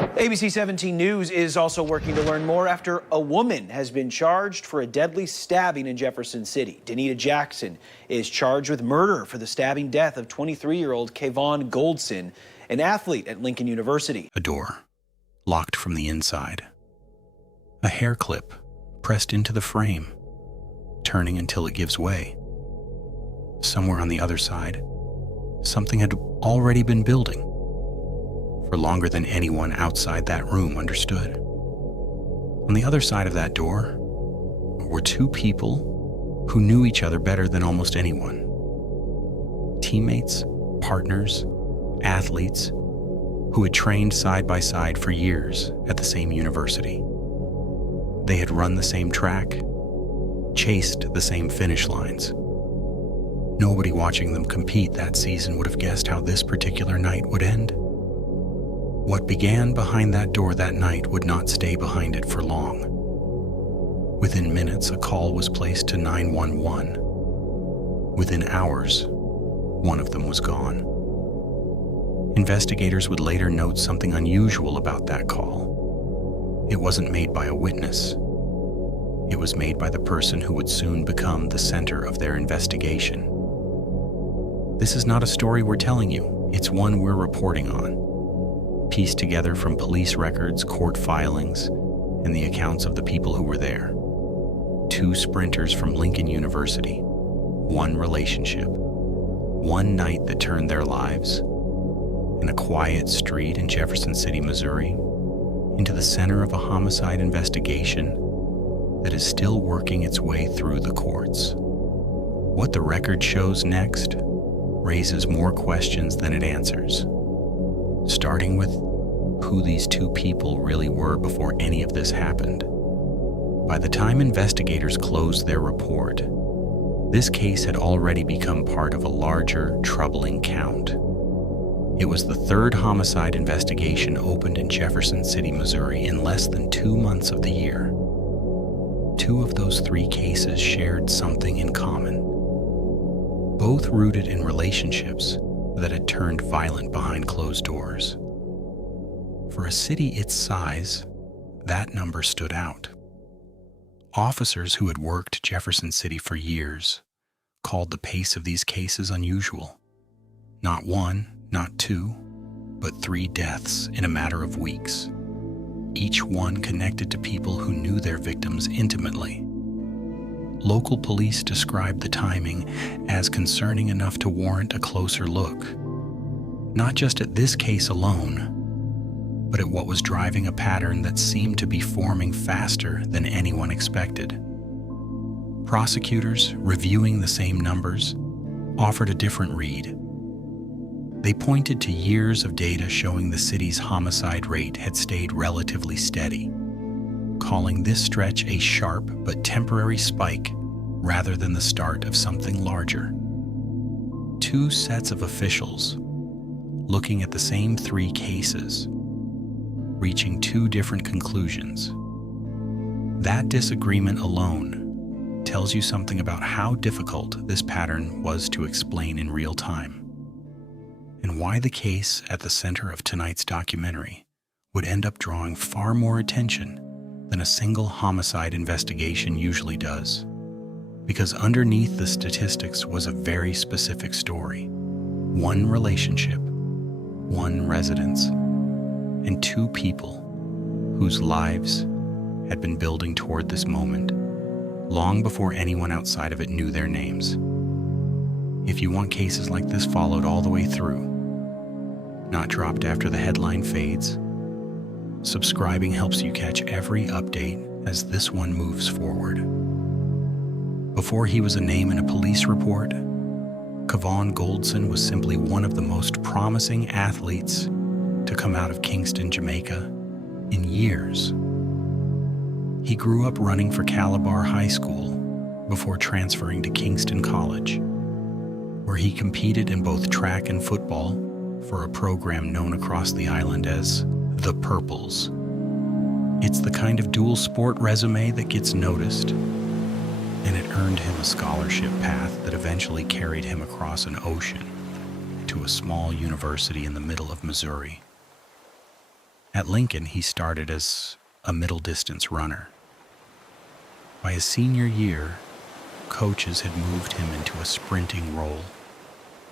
ABC 17 News is also working to learn more after a woman has been charged for a deadly stabbing in Jefferson City. Danita Jackson is charged with murder for the stabbing death of 23-year-old Kevaughn Goldson, an athlete at Lincoln University. A door, locked from the inside. A hair clip pressed into the frame, turning until it gives way. Somewhere on the other side, something had already been building for longer than anyone outside that room understood. On the other side of that door were two people who knew each other better than almost anyone. Teammates, partners, athletes who had trained side by side for years at the same university. They had run the same track, chased the same finish lines. Nobody watching them compete that season would have guessed how this particular night would end. What began behind that door that night would not stay behind it for long. Within minutes, a call was placed to 911. Within hours, one of them was gone. Investigators would later note something unusual about that call. It wasn't made by a witness. It was made by the person who would soon become the center of their investigation. This is not a story we're telling you, it's one we're reporting on, pieced together from police records, court filings, and the accounts of the people who were there. Two sprinters from Lincoln University, one relationship, one night that turned their lives, in a quiet street in Jefferson City, Missouri, into the center of a homicide investigation that is still working its way through the courts. What the record shows next raises more questions than it answers, starting with who these two people really were before any of this happened. By the time investigators closed their report, this case had already become part of a larger, troubling count. It was the third homicide investigation opened in Jefferson City, Missouri in less than 2 months of the year. Two of those three cases shared something in common, both rooted in relationships that had turned violent behind closed doors. For a city its size, that number stood out. Officers who had worked Jefferson City for years called the pace of these cases unusual. Not one, not two, but 3 deaths in a matter of weeks, each one connected to people who knew their victims intimately. Local police described the timing as concerning enough to warrant a closer look, not just at this case alone, but at what was driving a pattern that seemed to be forming faster than anyone expected. Prosecutors, reviewing the same numbers, offered a different read. They pointed to years of data showing the city's homicide rate had stayed relatively steady, calling this stretch a sharp but temporary spike rather than the start of something larger. Two sets of officials, looking at the same 3 cases, reaching 2 different conclusions. That disagreement alone tells you something about how difficult this pattern was to explain in real time, and why the case at the center of tonight's documentary would end up drawing far more attention than a single homicide investigation usually does. Because underneath the statistics was a very specific story. One relationship, one residence, and 2 people whose lives had been building toward this moment long before anyone outside of it knew their names. If you want cases like this followed all the way through, not dropped after the headline fades, subscribing helps you catch every update as this one moves forward. Before he was a name in a police report, Kevaughn Goldson was simply one of the most promising athletes to come out of Kingston, Jamaica, in years. He grew up running for Calabar High School before transferring to Kingston College, where he competed in both track and football for a program known across the island as the Purples. It's the kind of dual sport resume that gets noticed, and it earned him a scholarship path that eventually carried him across an ocean to a small university in the middle of Missouri. At Lincoln, he started as a middle-distance runner. By his senior year, coaches had moved him into a sprinting role,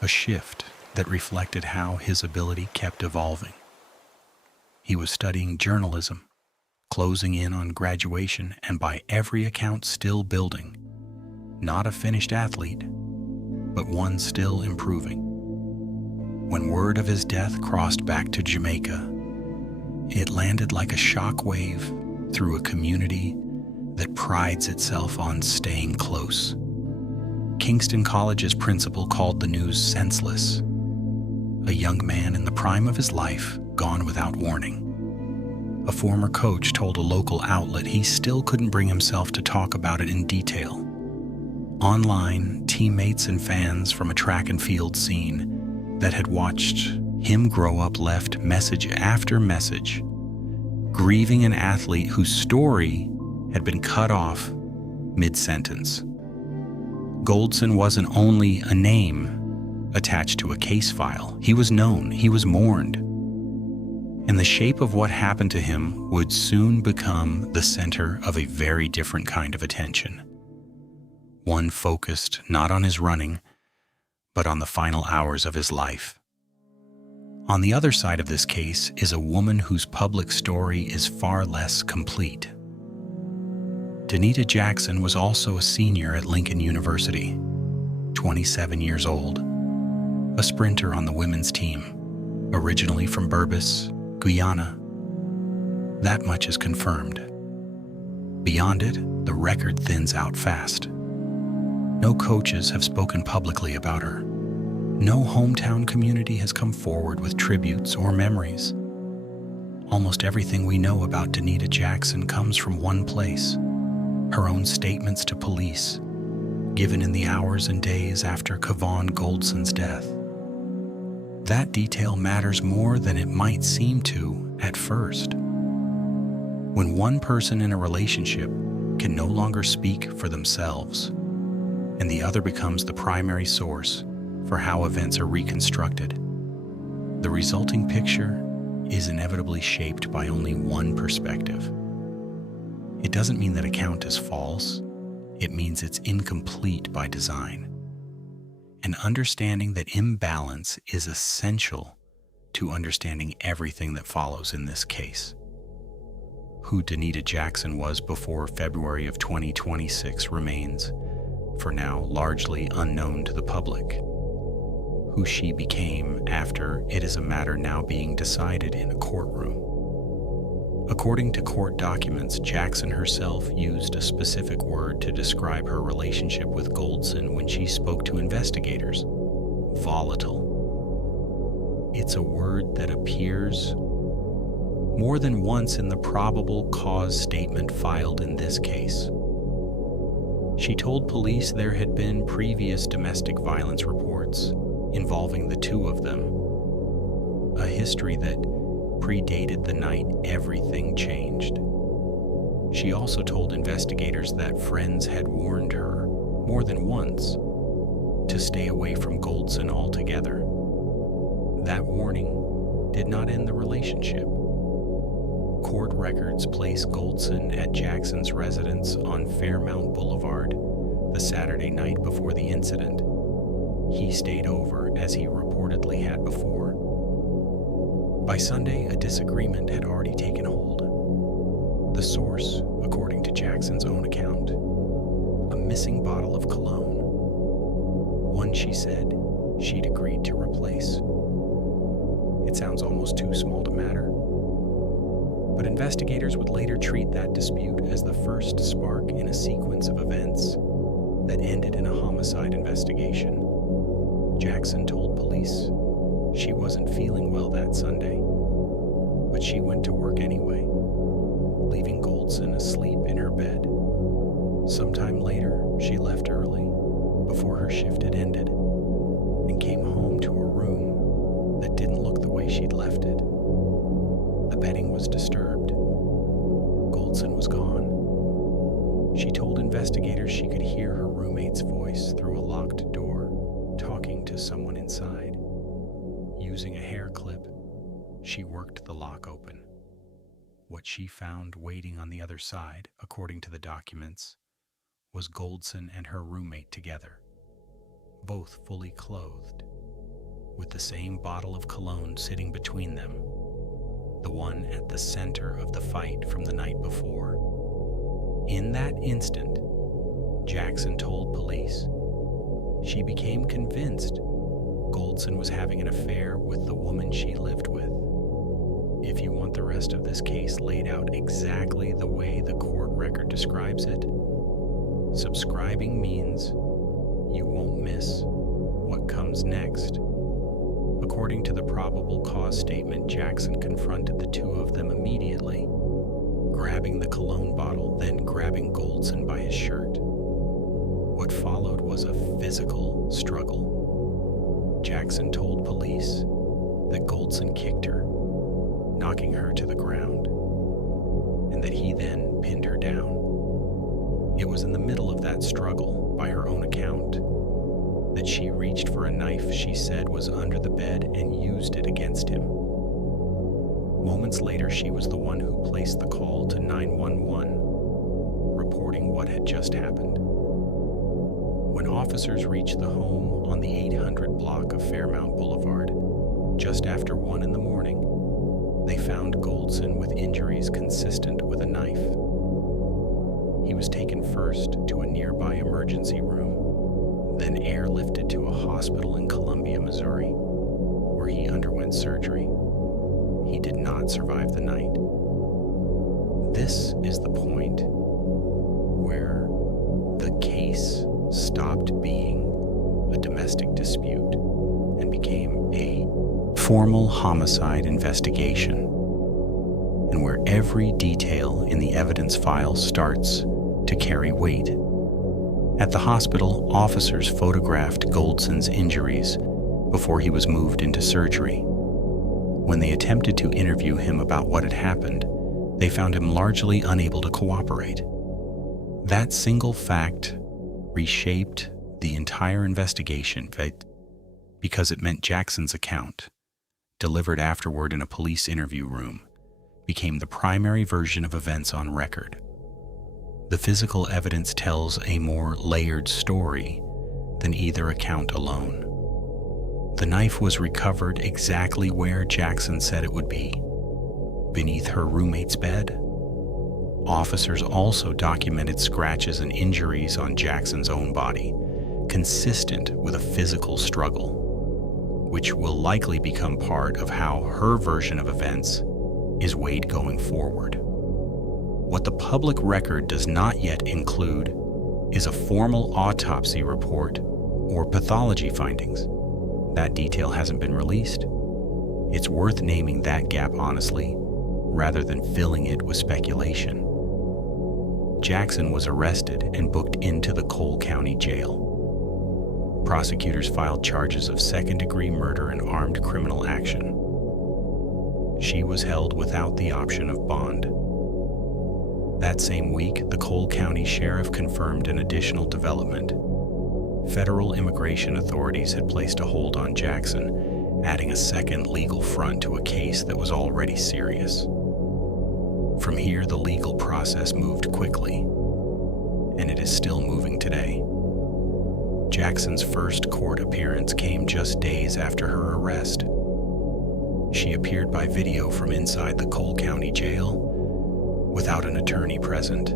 a shift that reflected how his ability kept evolving. He was studying journalism, closing in on graduation, and by every account still building. Not a finished athlete, but one still improving. When word of his death crossed back to Jamaica, it landed like a shockwave through a community that prides itself on staying close. Kingston College's principal called the news senseless. A young man in the prime of his life, gone without warning. A former coach told a local outlet he still couldn't bring himself to talk about it in detail. Online, teammates and fans from a track and field scene that had watched him grow up left message after message, grieving an athlete whose story had been cut off mid-sentence. Goldson wasn't only a name attached to a case file. He was known, he was mourned. And the shape of what happened to him would soon become the center of a very different kind of attention. One focused not on his running, but on the final hours of his life. On the other side of this case is a woman whose public story is far less complete. Danita Jackson was also a senior at Lincoln University, 27 years old, a sprinter on the women's team, originally from Burbus, Guyana. That much is confirmed. Beyond it, the record thins out fast. No coaches have spoken publicly about her. No hometown community has come forward with tributes or memories. Almost everything we know about Danita Jackson comes from one place: her own statements to police, given in the hours and days after Kevaughn Goldson's death. That detail matters more than it might seem to at first. When one person in a relationship can no longer speak for themselves, and the other becomes the primary source for how events are reconstructed, the resulting picture is inevitably shaped by only one perspective. It doesn't mean that account is false. It means it's incomplete by design. And understanding that imbalance is essential to understanding everything that follows in this case. Who Danita Jackson was before February of 2026 remains, for now, largely unknown to the public. Who she became after it is a matter now being decided in a courtroom. According to court documents, Jackson herself used a specific word to describe her relationship with Goldson when she spoke to investigators: volatile. It's a word that appears more than once in the probable cause statement filed in this case. She told police there had been previous domestic violence reports involving the two of them, a history that predated the night everything changed. She also told investigators that friends had warned her more than once to stay away from Goldson altogether. That warning did not end the relationship. Court records place Goldson at Jackson's residence on Fairmount Boulevard the Saturday night before the incident. He stayed over as he reportedly had before. By Sunday, a disagreement had already taken hold. The source, according to Jackson's own account, a missing bottle of cologne. One she said she'd agreed to replace. It sounds almost too small to matter. But investigators would later treat that dispute as the first spark in a sequence of events that ended in a homicide investigation. Jackson told police she wasn't feeling well that Sunday, but she went to work anyway, leaving Goldson asleep in her bed. Sometime later, she left early, before her shift had ended, and came home to a room that didn't look the way she'd left it. The bedding was disturbed. Goldson was gone. She told investigators she could hear her roommate's voice through a locked door, talking to someone inside. Using a hair clip, she worked the lock open. What she found waiting on the other side, according to the documents, was Goldson and her roommate together, both fully clothed, with the same bottle of cologne sitting between them, the one at the center of the fight from the night before. In that instant, Jackson told police she became convinced Goldson was having an affair with the woman she lived with. If you want the rest of this case laid out exactly the way the court record describes it, subscribing means you won't miss what comes next. According to the probable cause statement, Jackson confronted the two of them immediately, grabbing the cologne bottle, then grabbing Goldson by his shirt. What followed was a physical struggle. Jackson told police that Goldson kicked her, knocking her to the ground, and that he then pinned her down. It was in the middle of that struggle, by her own account, that she reached for a knife she said was under the bed and used it against him. Moments later, she was the one who placed the call to 911, reporting what had just happened. When officers reached the home on the 800 block of Fairmount Boulevard, just after 1 in the morning, they found Goldson with injuries consistent with a knife. He was taken first to a nearby emergency room, then airlifted to a hospital in Columbia, Missouri, where he underwent surgery. He did not survive the night. This is the point where the case stopped being a domestic dispute and became a formal homicide investigation, and where every detail in the evidence file starts to carry weight. At the hospital, officers photographed Goldson's injuries before he was moved into surgery. When they attempted to interview him about what had happened, they found him largely unable to cooperate. That single fact reshaped the entire investigation because it meant Jackson's account, delivered afterward in a police interview room, became the primary version of events on record. The physical evidence tells a more layered story than either account alone. The knife was recovered exactly where Jackson said it would be, beneath her roommate's bed. Officers also documented scratches and injuries on Jackson's own body, consistent with a physical struggle, which will likely become part of how her version of events is weighed going forward. What the public record does not yet include is a formal autopsy report or pathology findings. That detail hasn't been released. It's worth naming that gap honestly, rather than filling it with speculation. Jackson was arrested and booked into the Cole County Jail. Prosecutors filed charges of second-degree murder and armed criminal action. She was held without the option of bond. That same week, the Cole County Sheriff confirmed an additional development. Federal immigration authorities had placed a hold on Jackson, adding a second legal front to a case that was already serious. From here, the legal process moved quickly, and it is still moving today. Jackson's first court appearance came just days after her arrest. She appeared by video from inside the Cole County Jail without an attorney present,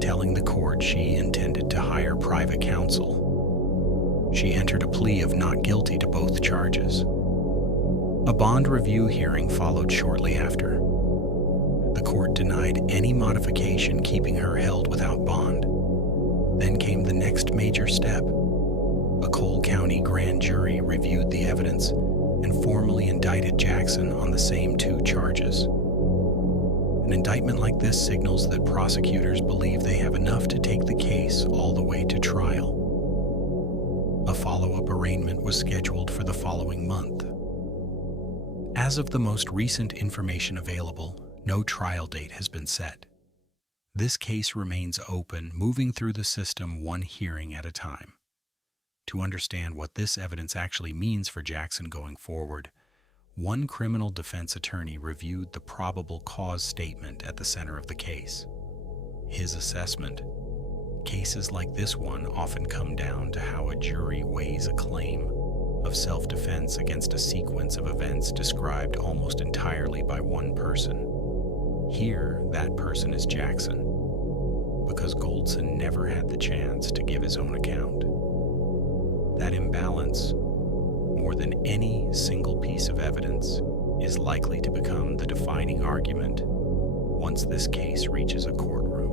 telling the court she intended to hire private counsel. She entered a plea of not guilty to both charges. A bond review hearing followed shortly after. The court denied any modification keeping her held without bond. Then came the next major step. A Cole County grand jury reviewed the evidence and formally indicted Jackson on the same 2 charges. An indictment like this signals that prosecutors believe they have enough to take the case all the way to trial. A follow-up arraignment was scheduled for the following month. As of the most recent information available, no trial date has been set. This case remains open, moving through the system one hearing at a time. To understand what this evidence actually means for Jackson going forward, One criminal defense attorney reviewed the probable cause statement at the center of the case. His assessment: cases like this one often come down to how a jury weighs a claim of self-defense against a sequence of events described almost entirely by one person. Here, that person is Jackson, because Goldson never had the chance to give his own account. That imbalance, more than any single piece of evidence, is likely to become the defining argument once this case reaches a courtroom.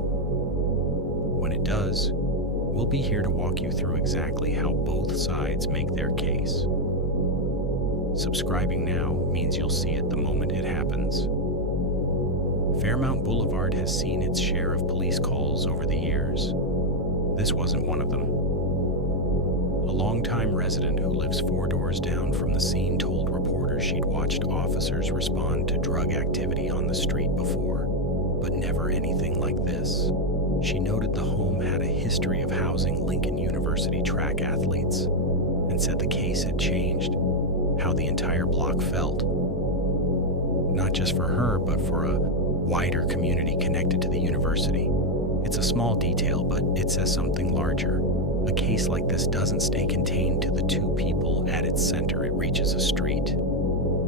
When it does, we'll be here to walk you through exactly how both sides make their case. Subscribing now means you'll see it the moment it happens. Fairmount Boulevard has seen its share of police calls over the years. This wasn't one of them. A longtime resident who lives 4 doors down from the scene told reporters she'd watched officers respond to drug activity on the street before, but never anything like this. She noted the home had a history of housing Lincoln University track athletes and said the case had changed how the entire block felt. Not just for her, but for a wider community connected to the university. It's a small detail, but it says something larger. A case like this doesn't stay contained to the 2 people at its center. It reaches a street,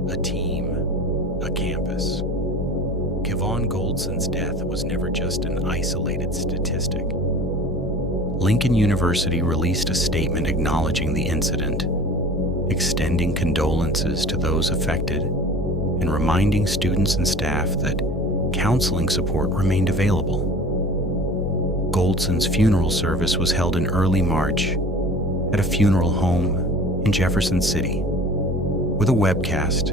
a team, a campus. Kevaughn Goldson's death was never just an isolated statistic. Lincoln University released a statement acknowledging the incident, extending condolences to those affected, and reminding students and staff that counseling support remained available. Goldson's funeral service was held in early March at a funeral home in Jefferson City, with a webcast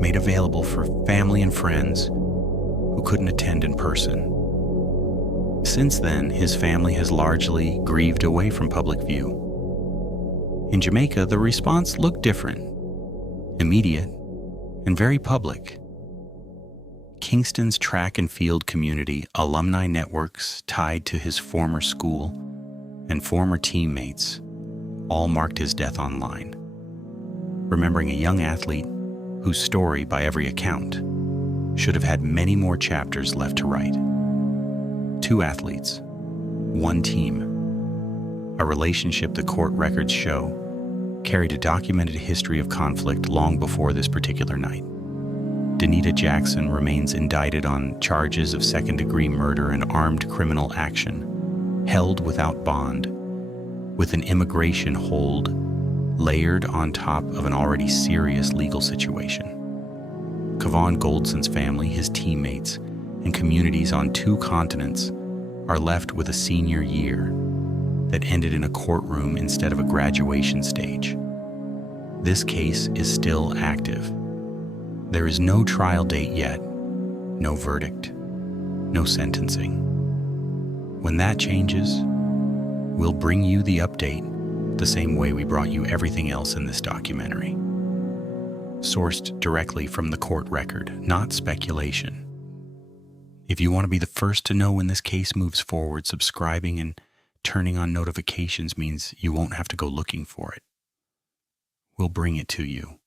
made available for family and friends who couldn't attend in person. Since then, his family has largely grieved away from public view. In Jamaica, the response looked different, immediate, and very public. Kingston's track and field community, alumni networks tied to his former school, and former teammates all marked his death online, remembering a young athlete whose story, by every account, should have had many more chapters left to write. 2 athletes, 1 team, a relationship the court records show carried a documented history of conflict long before this particular night. Denita Jackson remains indicted on charges of second-degree murder and armed criminal action, held without bond, with an immigration hold layered on top of an already serious legal situation. Kevaughn Goldson's family, his teammates, and communities on 2 continents are left with a senior year that ended in a courtroom instead of a graduation stage. This case is still active. There is no trial date yet, no verdict, no sentencing. When that changes, we'll bring you the update the same way we brought you everything else in this documentary. Sourced directly from the court record, not speculation. If you want to be the first to know when this case moves forward, subscribing and turning on notifications means you won't have to go looking for it. We'll bring it to you.